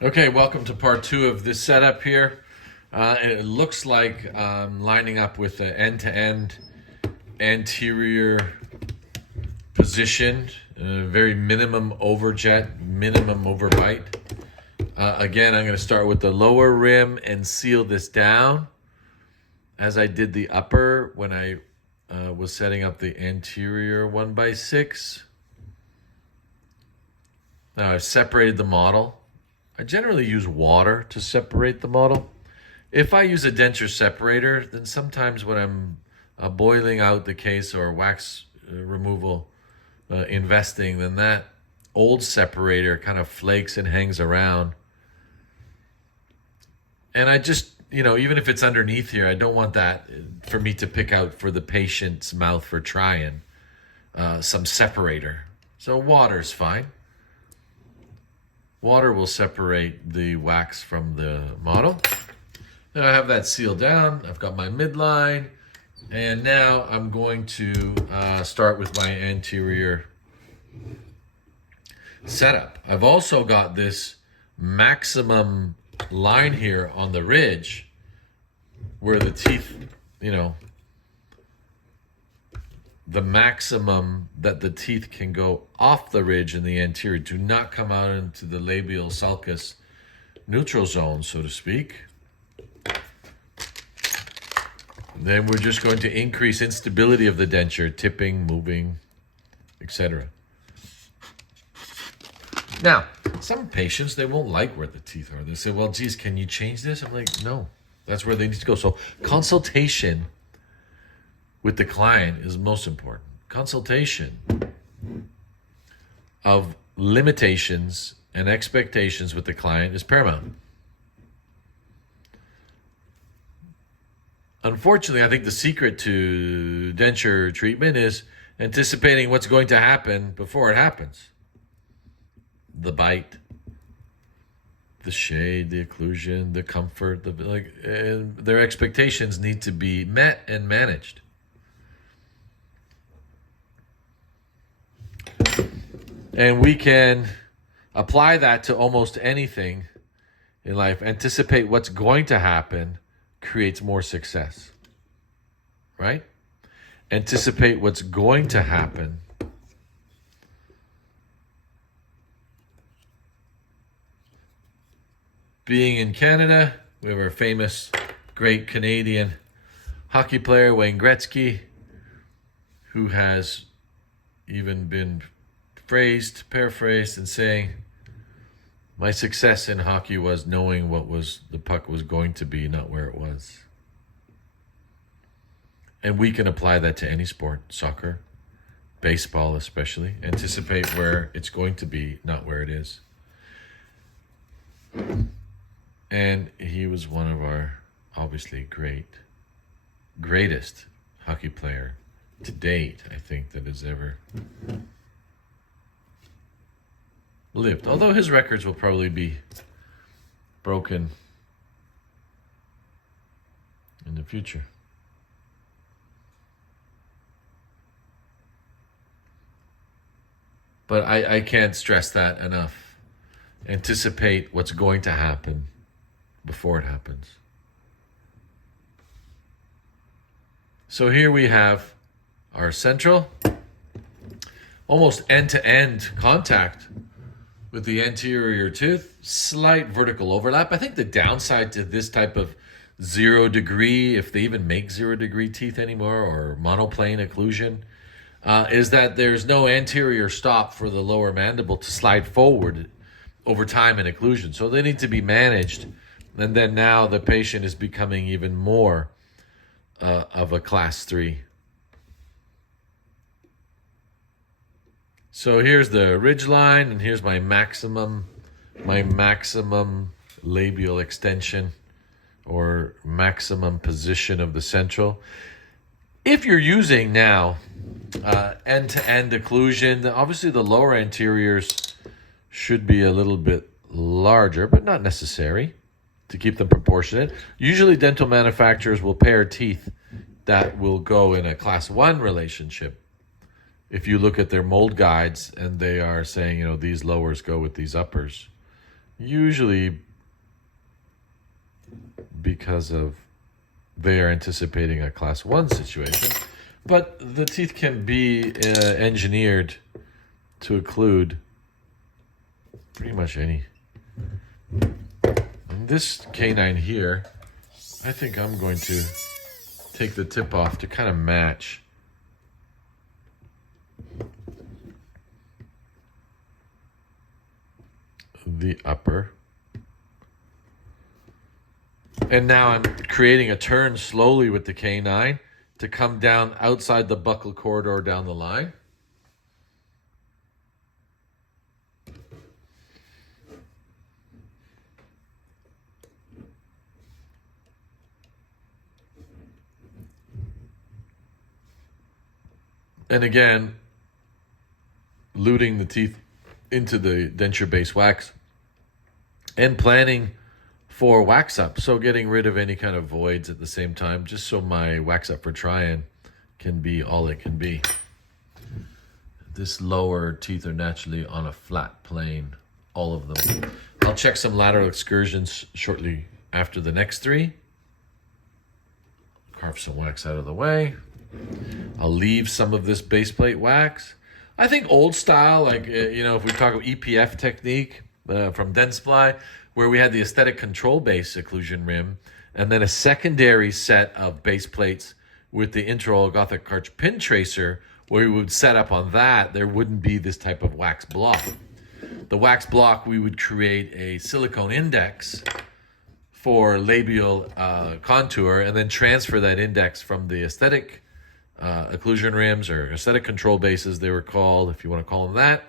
Okay, welcome to part two of this setup here. It looks like I'm lining up with the end-to-end anterior position, very minimum overjet, minimum overbite. Again, I'm going to start with the lower rim and seal this down as I did the upper when I was setting up the anterior 1x6. Now I've separated the model. I generally use water to separate the model. If I use a denture separator, then sometimes when I'm boiling out the case or wax removal investing, then that old separator kind of flakes and hangs around. And I just, even if it's underneath here, I don't want that for me to pick out for the patient's mouth for trying some separator. So water's fine. Water will separate the wax from the model. Then I have that sealed down. I've got my midline. And now I'm going to start with my anterior setup. I've also got this maximum line here on the ridge where the teeth, the maximum that the teeth can go off the ridge in the anterior, do not come out into the labial sulcus neutral zone, so to speak. Then we're just going to increase instability of the denture, tipping, moving, etc. Now, some patients, they won't like where the teeth are. They say, well, geez, can you change this? I'm like, no, that's where they need to go. So consultation with the client is most important. Consultation of limitations and expectations with the client is paramount. Unfortunately, I think the secret to denture treatment is anticipating what's going to happen before it happens. The bite, the shade, the occlusion, the comfort, their expectations need to be met and managed. And we can apply that to almost anything in life. Anticipate what's going to happen creates more success, right? Anticipate what's going to happen. Being in Canada, we have our famous, great Canadian hockey player, Wayne Gretzky, who has even been paraphrased and saying, my success in hockey was knowing what the puck was going to be, not where it was. And we can apply that to any sport, soccer, baseball especially. Anticipate where it's going to be, not where it is. And he was one of our, obviously, greatest hockey player to date, I think, that has ever lived. Although his records will probably be broken in the future. But I can't stress that enough. Anticipate what's going to happen before it happens. So here we have our central, almost end-to-end contact with the anterior tooth, slight vertical overlap. I think the downside to this type of 0 degree, if they even make 0 degree teeth anymore, or monoplane occlusion, is that there's no anterior stop for the lower mandible to slide forward over time in occlusion. So they need to be managed. And then now the patient is becoming even more of a class 3. So here's the ridge line, and here's my maximum labial extension or maximum position of the central. If you're using now end-to-end occlusion, obviously the lower anteriors should be a little bit larger, but not necessary to keep them proportionate. Usually dental manufacturers will pair teeth that will go in a class 1 relationship. If you look at their mold guides and they are saying, these lowers go with these uppers, usually because of they are anticipating a class 1 situation. But the teeth can be engineered to occlude pretty much any. And this canine here, I think I'm going to take the tip off to kind of match the upper. And now I'm creating a turn slowly with the canine to come down outside the buccal corridor down the line. And again, luting the teeth into the denture base wax and planning for wax up. So getting rid of any kind of voids at the same time, just so my wax up for try-in can be all it can be. This lower teeth are naturally on a flat plane, all of them. I'll check some lateral excursions shortly after the next 3. Carve some wax out of the way. I'll leave some of this base plate wax. I think old style, like, if we talk about EPF technique from Dentsply, where we had the aesthetic control base occlusion rim, and then a secondary set of base plates with the intraoral Gothic arch pin tracer, where we would set up on that, there wouldn't be this type of wax block. The wax block, we would create a silicone index for labial contour, and then transfer that index from the aesthetic occlusion rims, or aesthetic control bases they were called, if you want to call them that.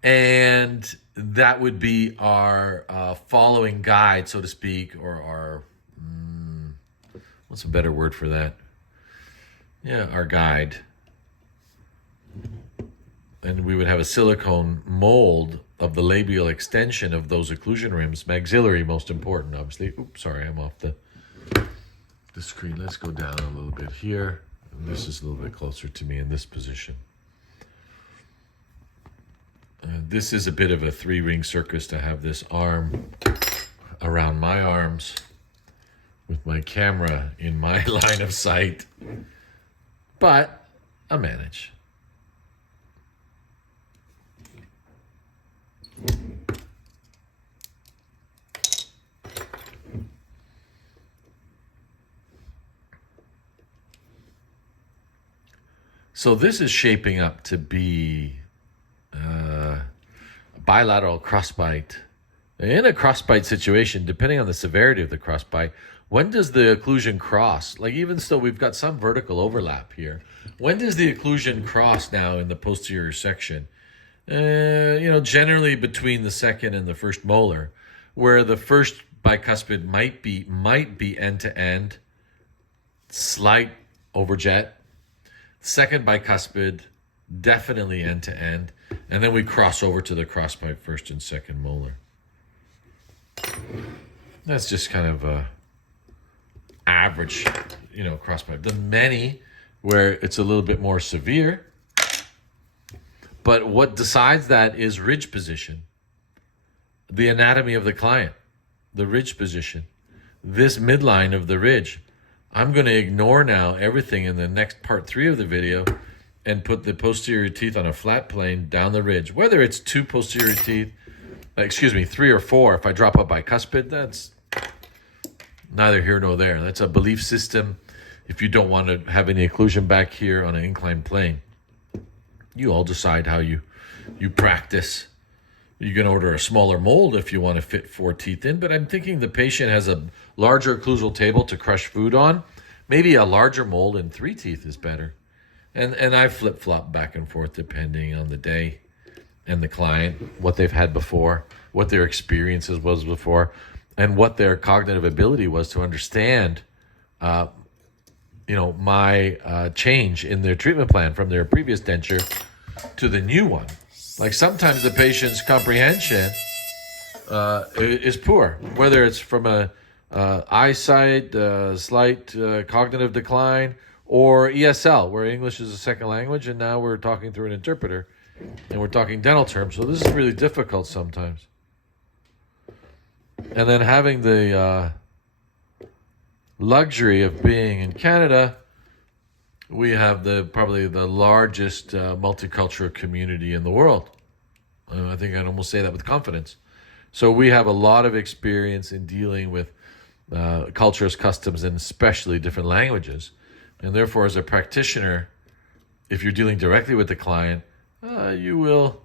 And that would be our following guide, so to speak, or our, what's a better word for that? Yeah, our guide. And we would have a silicone mold of the labial extension of those occlusion rims, maxillary most important, obviously. Oops, sorry, I'm off the screen. Let's go down a little bit here. And this is a little bit closer to me in this position. This is a bit of a 3-ring circus to have this arm around my arms with my camera in my line of sight, but I'll manage. So this is shaping up to be a bilateral crossbite. In a crossbite situation, depending on the severity of the crossbite, when does the occlusion cross? Like, even still, we've got some vertical overlap here. When does the occlusion cross now in the posterior section? Generally between the second and the first molar, where the first bicuspid might be end to end, slight overjet. Second bicuspid, definitely end to end, and then we cross over to the crossbite first and second molar. That's just kind of a average, crossbite. The many where it's a little bit more severe, but what decides that is ridge position, the anatomy of the client, the ridge position, this midline of the ridge. I'm going to ignore now everything in the next part 3 of the video and put the posterior teeth on a flat plane down the ridge. Whether it's 2 posterior teeth, 3 or 4, if I drop a bicuspid, that's neither here nor there. That's a belief system. If you don't want to have any occlusion back here on an inclined plane, you all decide how you practice. You can order a smaller mold if you want to fit 4 teeth in, but I'm thinking the patient has a larger occlusal table to crush food on. Maybe a larger mold and 3 teeth is better. And I flip-flop back and forth depending on the day and the client, what they've had before, what their experiences was before, and what their cognitive ability was to understand, my change in their treatment plan from their previous denture to the new one. Like, sometimes the patient's comprehension is poor, whether it's from a eyesight, slight cognitive decline, or ESL, where English is a second language, and now we're talking through an interpreter, and we're talking dental terms. So this is really difficult sometimes. And then having the luxury of being in Canada, we have probably the largest multicultural community in the world. I think I'd almost say that with confidence. So we have a lot of experience in dealing with cultures, customs, and especially different languages. And therefore, as a practitioner, if you're dealing directly with the client, you will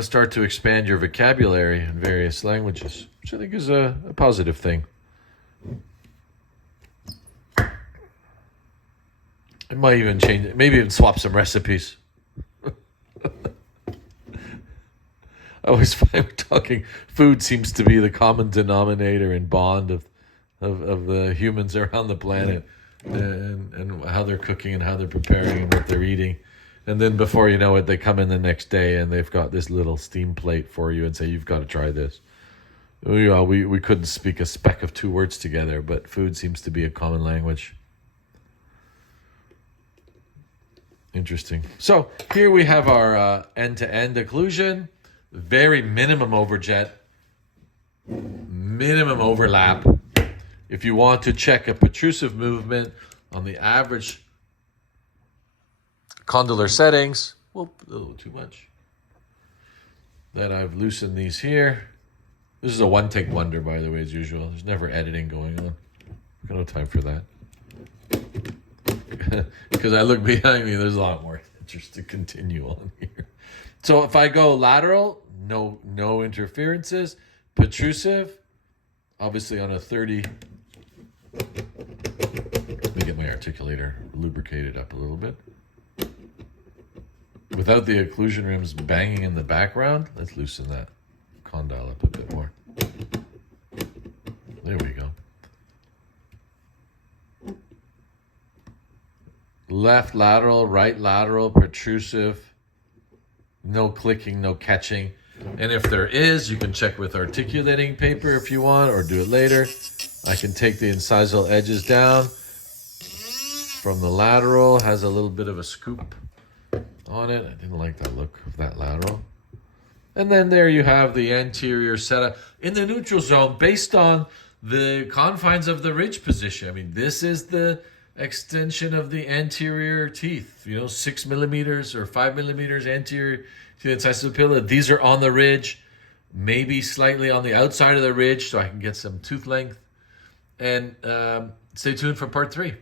start to expand your vocabulary in various languages, which I think is a positive thing. I might even change it, maybe even swap some recipes. I always find we're talking food seems to be the common denominator and bond of the humans around the planet, and how they're cooking and how they're preparing and what they're eating. And then before you know it, they come in the next day and they've got this little steam plate for you and say, you've got to try this. We couldn't speak a speck of two words together, but food seems to be a common language. Interesting. So here we have our end-to-end occlusion. Very minimum overjet, minimum overlap. If you want to check a protrusive movement on the average condylar settings, well, a little too much. Then I've loosened these here. This is a one-take wonder, by the way, as usual. There's never editing going on. I've got no time for that. Because I look behind me, there's a lot more just to continue on here. So if I go lateral, no interferences. Protrusive, obviously on a 30. Let me get my articulator lubricated up a little bit. Without the occlusion rims banging in the background, let's loosen that condyle up a bit more. There we go. Left lateral, right lateral, protrusive. No clicking, no catching. And if there is, you can check with articulating paper if you want, or do it later. I can take the incisal edges down from the lateral. Has a little bit of a scoop on it. I didn't like that look of that lateral. And then there you have the anterior setup in the neutral zone based on the confines of the ridge position. I mean, this is the extension of the anterior teeth, 6 millimeters or 5 millimeters anterior to the incisal papilla. These are on the ridge, maybe slightly on the outside of the ridge, so I can get some tooth length. And stay tuned for part 3.